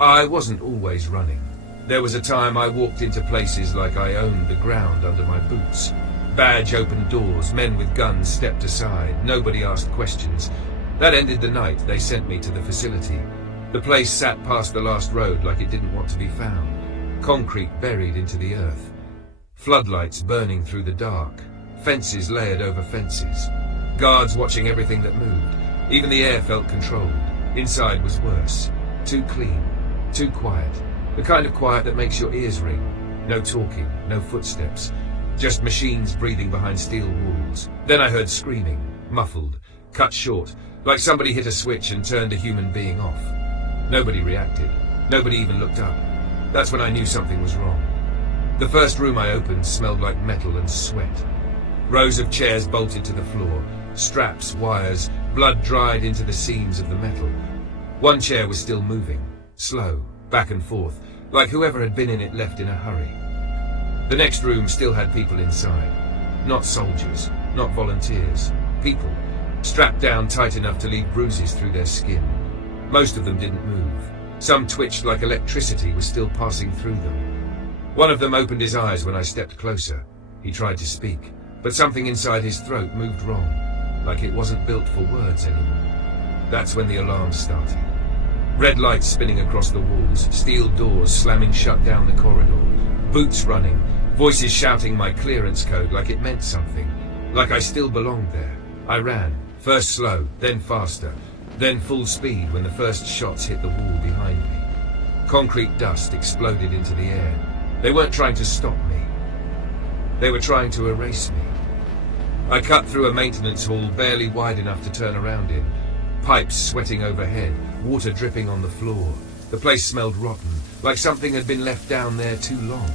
I wasn't always running. There was a time I walked into places like I owned the ground under my boots. Badge opened doors, men with guns stepped aside, nobody asked questions. That ended the night they sent me to the facility. The place sat past the last road like it didn't want to be found. Concrete buried into the earth. Floodlights burning through the dark. Fences layered over fences. Guards watching everything that moved. Even the air felt controlled. Inside was worse. Too clean. Too quiet. The kind of quiet that makes your ears ring. No talking, no footsteps. Just machines breathing behind steel walls. Then I heard screaming, muffled, cut short, like somebody hit a switch and turned a human being off. Nobody reacted. Nobody even looked up. That's when I knew something was wrong. The first room I opened smelled like metal and sweat. Rows of chairs bolted to the floor. Straps, wires, blood dried into the seams of the metal. One chair was still moving, slow, back and forth, like whoever had been in it left in a hurry. The next room still had people inside. Not soldiers, not volunteers. People, strapped down tight enough to leave bruises through their skin. Most of them didn't move. Some twitched like electricity was still passing through them. One of them opened his eyes when I stepped closer. He tried to speak, but something inside his throat moved wrong, like it wasn't built for words anymore. That's when the alarm started. Red lights spinning across the walls, steel doors slamming shut down the corridor, boots running, voices shouting my clearance code like it meant something, like I still belonged there. I ran, first slow, then faster, then full speed when the first shots hit the wall behind me. Concrete dust exploded into the air. They weren't trying to stop me. They were trying to erase me. I cut through a maintenance hall barely wide enough to turn around in. Pipes sweating overhead, water dripping on the floor. The place smelled rotten, like something had been left down there too long.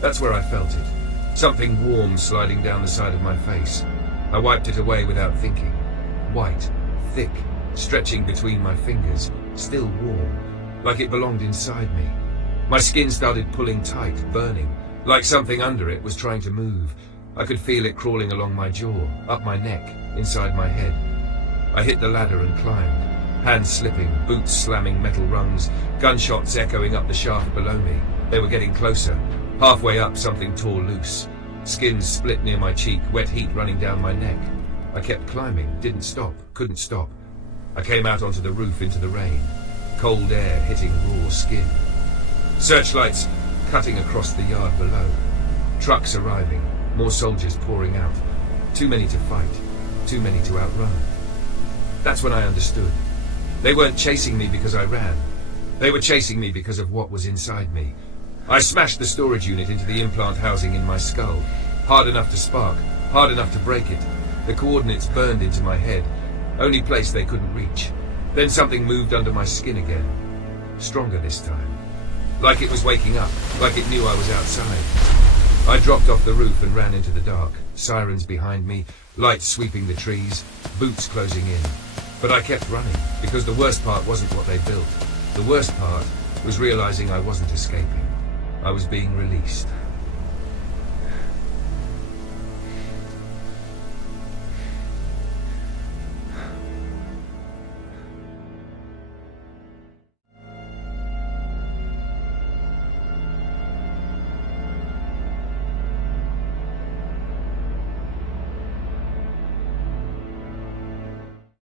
That's where I felt it. Something warm sliding down the side of my face. I wiped it away without thinking. White, thick, stretching between my fingers, still warm, like it belonged inside me. My skin started pulling tight, burning, like something under it was trying to move. I could feel it crawling along my jaw, up my neck, inside my head. I hit the ladder and climbed, hands slipping, boots slamming metal rungs, gunshots echoing up the shaft below me. They were getting closer. Halfway up, something tore loose. Skin split near my cheek, wet heat running down my neck. I kept climbing, didn't stop, couldn't stop. I came out onto the roof into the rain, cold air hitting raw skin. Searchlights cutting across the yard below. Trucks arriving, more soldiers pouring out. Too many to fight, too many to outrun. That's when I understood. They weren't chasing me because I ran. They were chasing me because of what was inside me. I smashed the storage unit into the implant housing in my skull. Hard enough to spark, hard enough to break it. The coordinates burned into my head. Only place they couldn't reach. Then something moved under my skin again. Stronger this time. Like it was waking up, like it knew I was outside. I dropped off the roof and ran into the dark. Sirens behind me, lights sweeping the trees, boots closing in. But I kept running, because the worst part wasn't what they built. The worst part was realizing I wasn't escaping. I was being released.